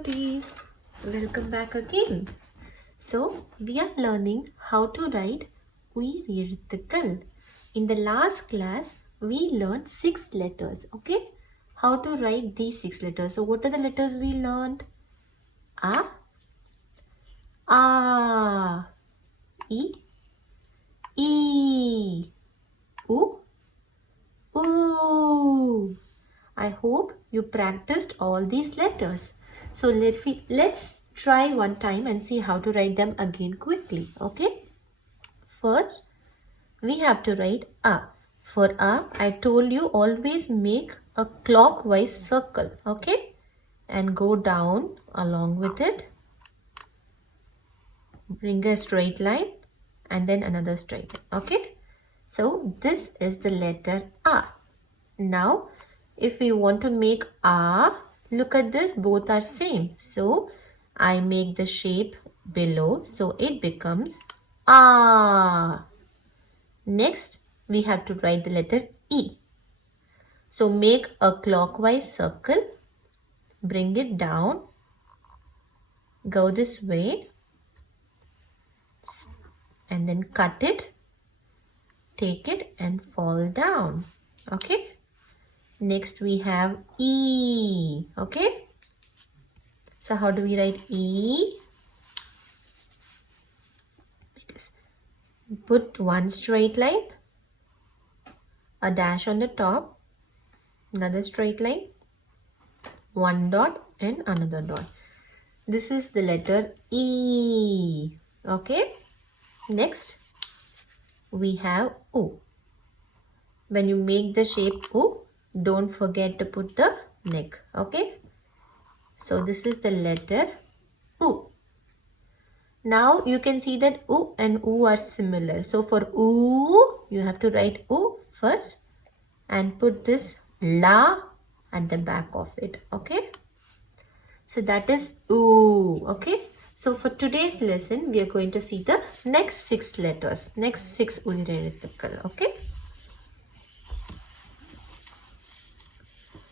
cuties, welcome back again. So we are learning how to write Uyir Ezhuthukal. In the last class we learned 6 letters. Okay, how to write these 6 letters. So what are the letters we learned? A, E, U, Oo. I hope you practiced all these letters. So let's try one time and see how to write them again quickly. Okay. First, we have to write A. For A, I told you always make a clockwise circle. Okay. And go down along with it. Bring a straight line and then another straight line. Okay. So this is the letter A. Now, if we want to make A, look at this, both are same. So, I make the shape below, so it becomes A. Next, we have to write the letter E. So, make a clockwise circle, bring it down, go this way, and then cut it, take it and fall down. Okay. Next we have E. Okay. So how do we write E? Put one straight line, a dash on the top, another straight line, one dot and another dot. This is the letter E. Okay. Next we have U. When you make the shape U, don't forget to put the neck. Okay. So this is the letter U. Now you can see that U and U are similar. So for U, you have to write U first and put this La at the back of it. Okay. So that is U. Okay. So for today's lesson, we are going to see the next 6 letters. Next 6 Uyir Ezhuthukal. Okay.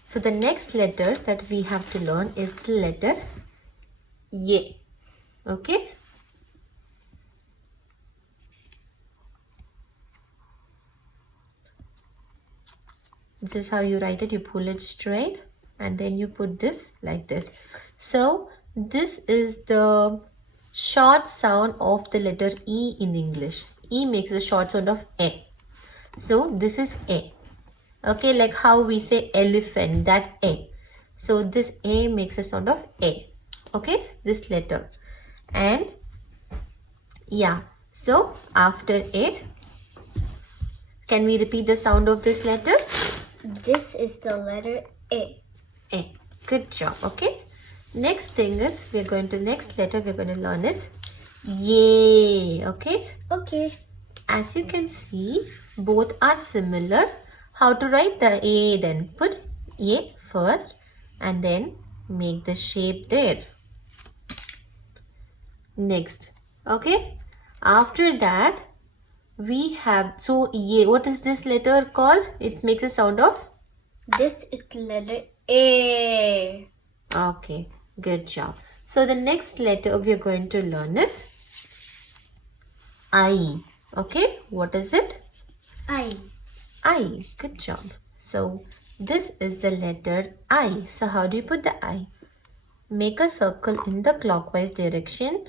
So the next letter that we have to learn is the letter Y. Okay. This is how you write it. You pull it straight and then you put this like this. So this is the short sound of the letter E in English. E makes a short sound of A. So this is A. Okay, like how we say elephant, that A. So this A makes a sound of A. Okay, this letter. And yeah, so after A, can we repeat the sound of this letter? This is the letter A. A. Good job. Okay. Next thing is next letter we're going to learn is Ye. Okay. Okay. As you can see, both are similar. How to write the A then? Put A first and then make the shape there. Next. Okay. After that, we have, so Ye, what is this letter called? It makes a sound of? This is the letter A. Okay, good job. So the next letter we are going to learn is I. Okay, what is it? I. I. Good job. So this is the letter I. So how do you put the I? Make a circle in the clockwise direction.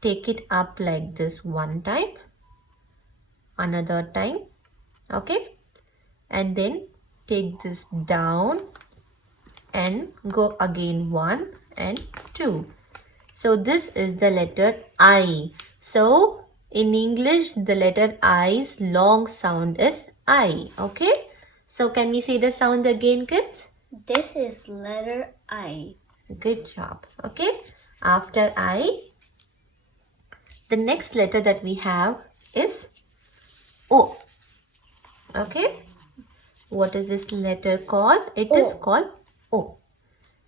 Take it up like this one time. Another time. Okay. And then take this down and go again 1 and 2. So this is the letter I. So in English, the letter I's long sound is I. Okay. So can we say the sound again, kids? This is letter I. Good job. Okay. After I, the next letter that we have is O. Okay. What is this letter called? It is called O.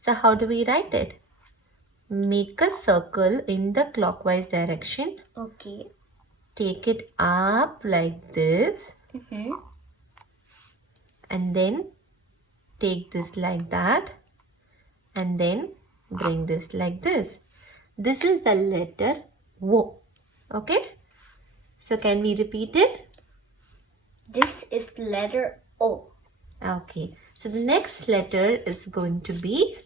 So how do we write it? Make a circle in the clockwise direction. Okay. Take it up like this. And then take this like that. And then bring this like this. This is the letter O. Okay? So can we repeat it? This is letter O. Okay. So the next letter is going to be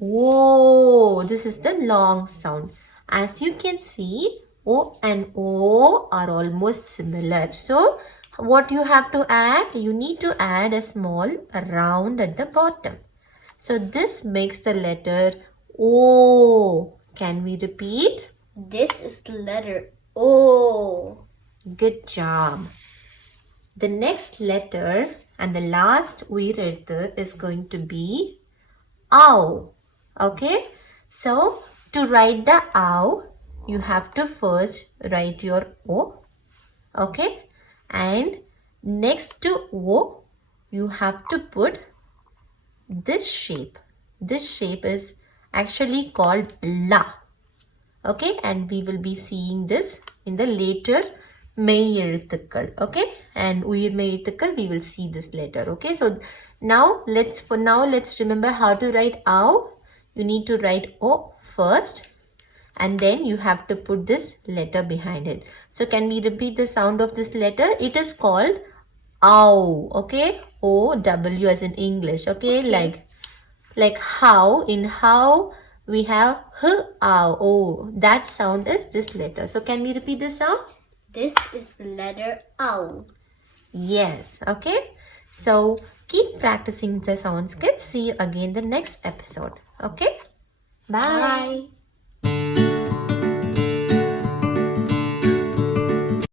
O. This is the long sound. As you can see, O and O are almost similar. So what you have to add? You need to add a small round at the bottom. So this makes the letter O. Can we repeat? This is letter O. Good job. The next letter and the last Uyir Ezhuthukal is going to be ow. Okay. So to write the ow, you have to first write your O. Okay. And next to O, you have to put this shape. This shape is actually called La. Okay, and we will be seeing this in the later Mei Ezhuthukal. Okay, and Uyir Mei Ezhuthukal we will see this later. Okay, so now let's remember how to write ow. You need to write O first, and then you have to put this letter behind it. So can we repeat the sound of this letter? It is called ow. Okay, O W as in English. Okay, like how, in how we have h, ow, o. That sound is this letter. So can we repeat the sound? This is the letter ow. Yes. Okay. So keep practicing the sounds, kids. See you again the next episode. Okay. Bye. Bye.